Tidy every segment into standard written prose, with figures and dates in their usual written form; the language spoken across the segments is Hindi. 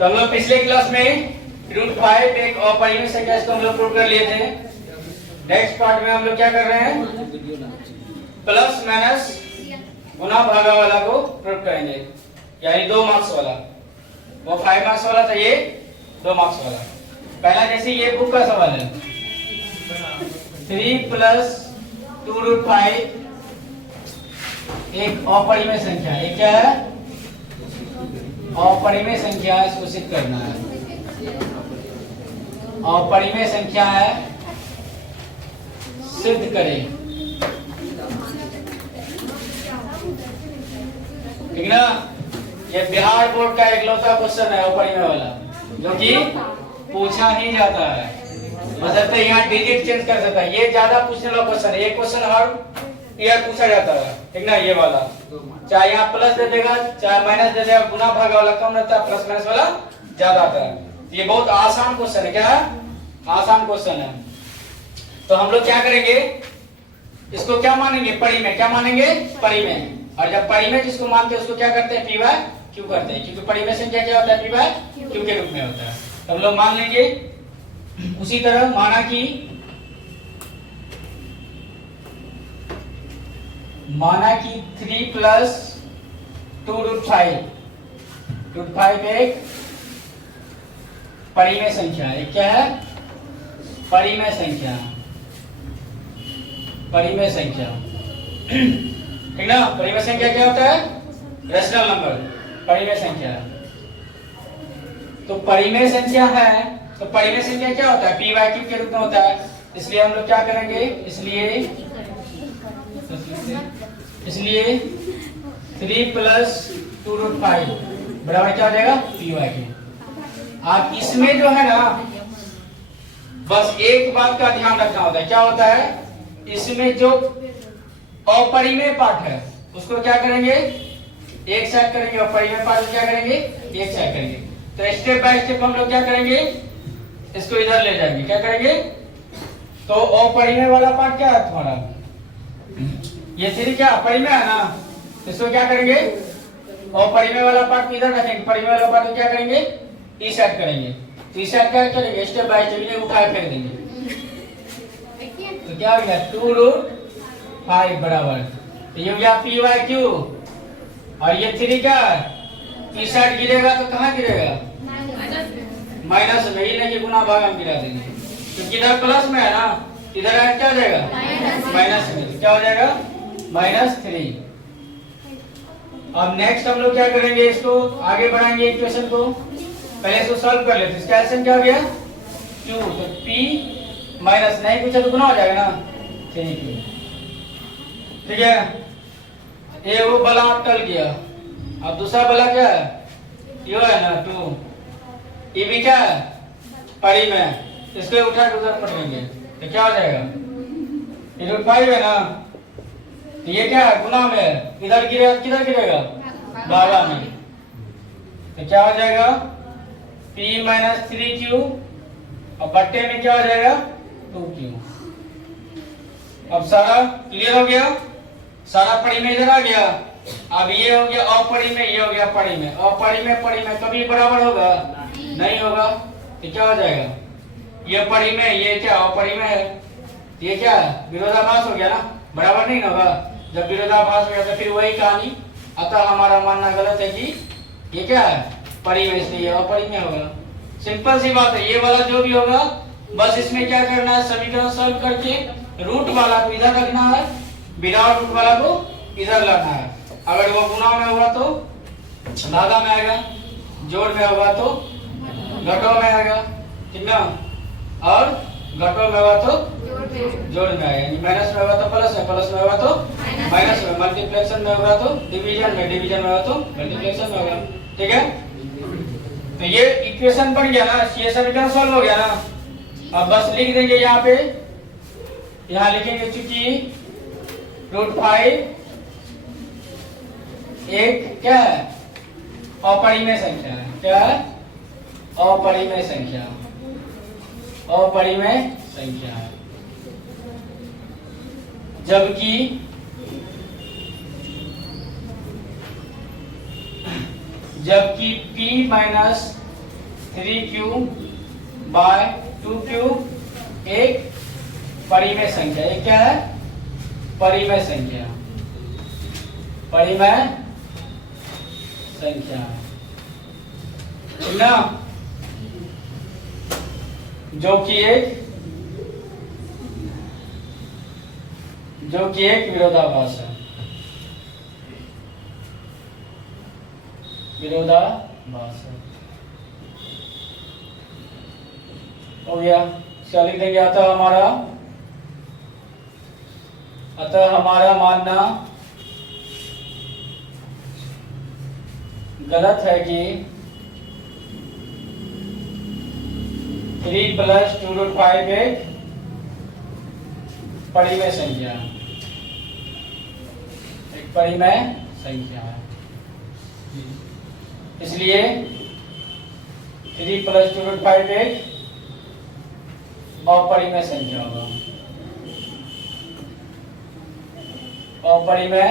तो हम लोग पिछले क्लास में √5 एक अपरिमेय संख्या इसको हम लोग प्रूव कर लिए थे। नेक्स्ट पार्ट में हम लोग क्या कर रहे हैं, प्लस माइनस गुना भागा वाला को प्रूव करेंगे, यानी 2 मार्क्स वाला। वो 5 मार्क्स वाला था, ये 2 मार्क्स वाला। पहला जैसे ये बुक का सवाल है, 3 + 2√5 एक अपरिमेय संख्या है। क्या है? अपरिमेय संख्या है, इसको सिद्ध करना है। अपरिमेय संख्या है, सिद्ध करें। ठीक ना? ये बिहार बोर्ड का इकलौता क्वेश्चन है अपरिमेय वाला, जो कि पूछा ही जाता है। मतलब यहाँ डिजिट चेंज कर सकता है। ये ज्यादा पूछने वाला क्वेश्चन है। ये क्वेश्चन हर ईयर पूछा जाता है, ठीक ना? ये वाला चाहे यहाँ प्लस दे देगा चाहे माइनस दे देगा, गुना भागा वाला कम रहता है, प्लस माइनस वाला ज्यादा आता है। ये बहुत आसान क्वेश्चन है। क्या है? आसान क्वेश्चन है। तो हम लोग क्या करेंगे, इसको क्या मानेंगे? परिमेय। क्या मानेंगे? परिमेय। और जब परिमेय जिसको मानते हैं उसको क्या करते हैं? p/q करते हैं, क्योंकि परिमेय संख्या क्या होता है? p/q के रूप में होता है। तो हम लोग मान लेंगे। उसी तरह माना कि 3 + 2√5 एक परिमेय संख्या है। क्या है? परिमेय संख्या। परिमेय संख्या, ठीक ना? परिमेय संख्या क्या होता है? रेशनल नंबर, परिमेय संख्या। तो परिमेय संख्या है, तो परिमेय संख्या क्या होता है? p/q के रूप में होता है। इसलिए हम लोग क्या करेंगे, इसलिए 3 + 2√5 बराबर क्या हो जाएगा? p/q। आप इसमें जो है ना, बस एक बात का ध्यान रखना होता है। क्या होता है? इसमें जो अपरिमेय पार्ट है उसको क्या करेंगे? एक साइड करेंगे, और परिमेय पार्ट को क्या करेंगे? एक साइड करेंगे। तो स्टेप बाय स्टेप हम लोग क्या करेंगे, इसको इधर ले जाएंगे। क्या करेंगे? तो अपरिमेय वाला पार्ट क्या है तुम्हारा? ये 3 क्या अपरिमेय है ना? इसको क्या करेंगे? अपरिमेय वाला पार्ट को इधर रखेंगे, परिमेय वाला पार्ट को क्या करेंगे? इस साइड करेंगे। तो इस साइड क्या करेंगे? स्टेप बाय स्टेप इन्हें उठा फेंक देंगे। तो क्या हो गया? 2√5 बराबर, तो ये हो गया p/q। और ये 3 क्या है? इस साइड गिरेगा तो कहाँ गिरेगा? माइनस में। ही नहीं, गुना भाग हम गिरा देंगे, क्योंकि इधर प्लस में है ना, इधर क्या हो जाएगा? माइनस में। क्या हो जाएगा? -3। अब नेक्स्ट हम लोग क्या करेंगे, इसको आगे बढ़ाएंगे इक्वेशन को। पहले इसको सॉल्व कर लेते हैं। इसका एलसीएम क्या हो गया? q। तो p माइनस नहीं पूछा तो गुना हो जाएगा ना, 3q। ठीक है? ये वो बला टल गया। अब दूसरा बला क्या है? ये है ना 2। ये भी क्या है? परिमेय। इसको उठा के उधर पढ़ेंगे तो क्या हो जाएगा? ये √5 है ना, तो ये क्या है? गुना में। इधर गिरेगा, किधर गिरेगा? भागा में। तो क्या हो जाएगा? p - 3q, और बट्टे में क्या हो जाएगा? 2q। अब सारा क्लियर हो गया। सारा परिमेय इधर आ गया। अब ये हो गया अपरिमेय, ये हो गया परिमेय। अपरिमेय परिमेय कभी बराबर होगा? नहीं होगा। तो क्या हो जाएगा? ये परिमेय, ये क्या अपरिमेय है, ये क्या है? विरोधाभास हो गया ना, बराबर नहीं होगा। जब विरोधाभास हो गया तो फिर वही कहानी। अतः हमारा मानना गलत है कि ये क्या है? परिमेय, इसलिए अपरिमेय होगा। सिंपल सी बात है। ये वाला जो भी होगा, बस इसमें क्या करना है, समीकरण सॉल्व करके रूट वाला को इधर रखना है, बिना रूट वाला को इधर लाना है। अगर वो गुना में होगा तो भागा में आएगा, जोड़ में होगा तो घटों में आएगा, ठीक ना? और घटों में होगा तो जोड़ में आएगा। माइनस में होगा तो प्लस में, प्लस में होगा तो माइनस में, मल्टीप्लिकेशन में होगा तो डिवीजन में, डिवीजन में होगा तो मल्टीप्लिकेशन में होगा। ठीक है? तो ये इक्वेशन बन गया ना, ये समीकरण सॉल्व हो गया ना। अब बस लिख देंगे यहाँ पे, यहाँ लिखेंगे चूंकि √5 एक क्या है? अपरिमेय संख्या है। क्या है? अपरिमेय संख्या। अपरिमेय संख्या है। जबकि p 3q बाय 2q एक परिमेय संख्या। ये क्या है? परिमेय संख्या। परिमेय संख्या ना, जो कि एक विरोधाभास है। विरोधाभास है। हो गया। क्या लिख देंगे? अतः हमारा मानना गलत है कि 3 + 2√5 एक परिमेय संख्या है। एक परिमेय संख्या है, इसलिए 3 + 2√5 एक अपरिमेय संख्या होगा। अपरिमेय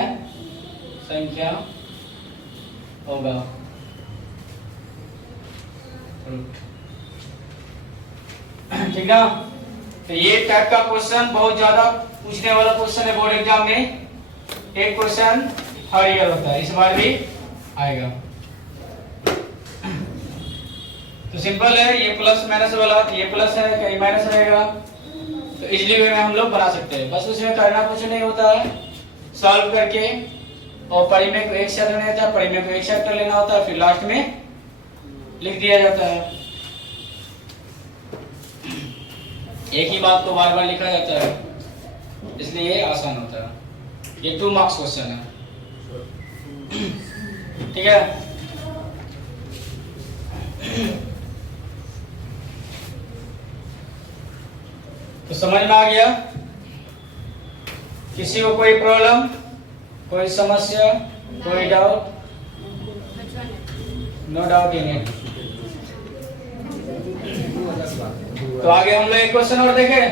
संख्या होगा। ठीक ना? तो ये टाइप का क्वेश्चन बहुत ज्यादा पूछने वाला क्वेश्चन है बोर्ड एग्जाम में। एक क्वेश्चन हर ईयर होता है, इस बार भी आएगा। तो सिंपल है, ये प्लस माइनस वाला, ये प्लस है, कहीं माइनस रहेगा, तो इजीली वे में हम लोग बना सकते हैं। बस उसमें करना कुछ नहीं होता है, सॉल्व करके और परिमेय को एक साथ लेना होता है, परिमेय को एक साथ कर लेना होता है, फिर लास्ट में लिख दिया जाता है। एक ही बात को बार बार लिखा जाता है, इसलिए ये आसान होता है। ये 2 मार्क्स क्वेश्चन है। ठीक है? तो समझ में आ गया? किसी को कोई प्रॉब्लम, कोई समस्या, कोई doubt? No doubt in it. तो आगे हम लोग एक क्वेश्चन और देखें।